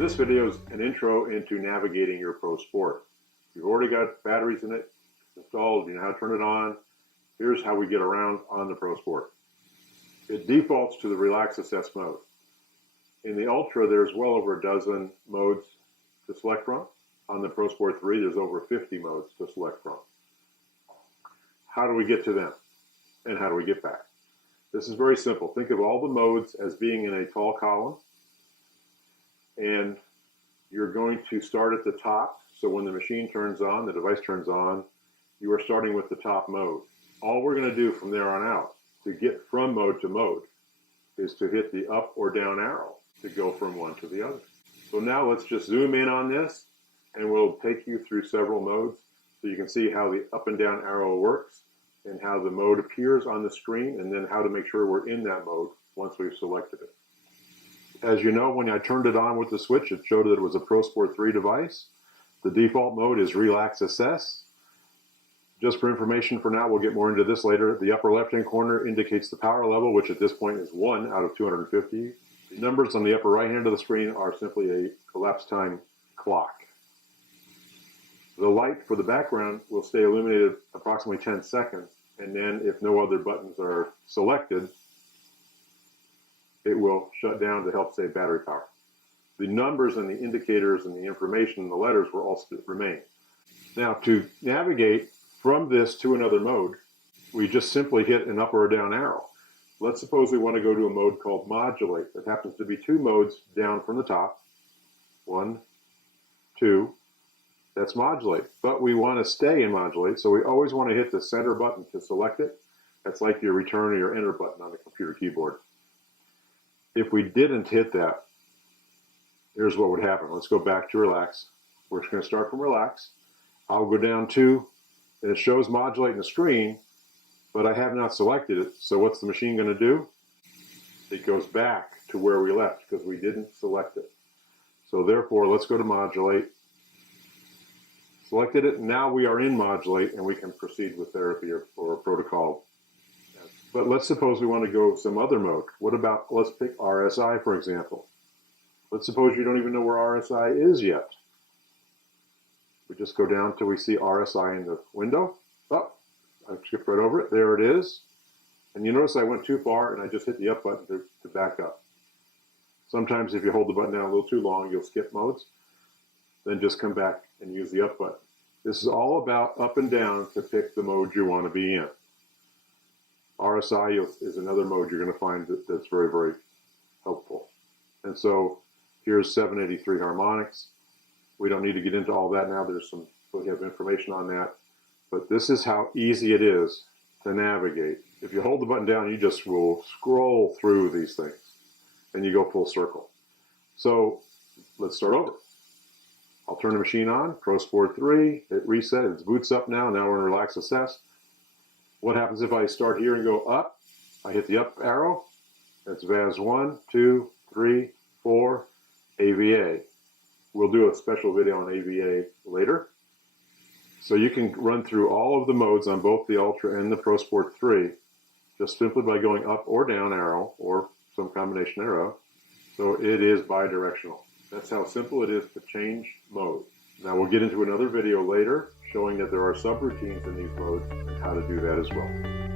This video is an intro into navigating your Pro Sport. You've already got batteries in it installed, you know how to turn it on. Here's how we get around on the Pro Sport. It defaults to the Relax Assess mode. In the Ultra, there's well over a dozen modes to select from. On the Pro Sport 3, there's over 50 modes to select from. How do we get to them? And how do we get back? This is very simple. Think of all the modes as being in a tall column. And you're going to start at the top. So when the machine turns on, the device turns on, you are starting with the top mode. All we're going to do from there on out to get from mode to mode is to hit the up or down arrow to go from one to the other. So now let's just zoom in on this and we'll take you through several modes so you can see how the up and down arrow works and how the mode appears on the screen and then how to make sure we're in that mode once we've selected it. As you know, when I turned it on with the switch, it showed that it was a Pro Sport 3 device. The default mode is Relax Assess. Just for information for now, we'll get more into this later. The upper left-hand corner indicates the power level, which at this point is 1 out of 250. The numbers on the upper right-hand of the screen are simply a elapsed time clock. The light for the background will stay illuminated approximately 10 seconds, and then if no other buttons are selected, it will shut down to help save battery power. The numbers and the indicators and the information and the letters will all remain. Now, to navigate from this to another mode, we just simply hit an up or a down arrow. Let's suppose we want to go to a mode called Modulate. That happens to be 2 modes down from the top. 1, 2, that's Modulate. But we want to stay in Modulate, so we always want to hit the center button to select it. That's like your return or your enter button on the computer keyboard. If we didn't hit that, here's what would happen. Let's go back to Relax. We're just going to start from Relax. I'll go down to, and it shows Modulate in the screen, but I have not selected it. So what's the machine going to do? It goes back to where we left because we didn't select it. So therefore, let's go to Modulate. Selected it. Now we are in Modulate and we can proceed with therapy or protocol. But let's suppose we want to go some other mode. What about, let's pick RSI, for example. Let's suppose you don't even know where RSI is yet. We just go down till we see RSI in the window. Oh, I skipped right over it. There it is. And you notice I went too far and I just hit the up button to back up. Sometimes if you hold the button down a little too long, you'll skip modes. Then just come back and use the up button. This is all about up and down to pick the mode you want to be in. RSI is another mode you're going to find that's very, very helpful. And so here's 783 harmonics. We don't need to get into all that now. We have information on that. But this is how easy it is to navigate. If you hold the button down, you just will scroll through these things and you go full circle. So let's start over. I'll turn the machine on, Pro Sport 3, it reset, it boots up now we're in Relax Assess. What happens if I start here and go up? I hit the up arrow. That's VAS 1, 2, 3, 4, AVA. We'll do a special video on AVA later. So you can run through all of the modes on both the Ultra and the Pro Sport 3 just simply by going up or down arrow or some combination arrow. So it is bidirectional. That's how simple it is to change mode. Now we'll get into another video later showing that there are subroutines in these modes and how to do that as well.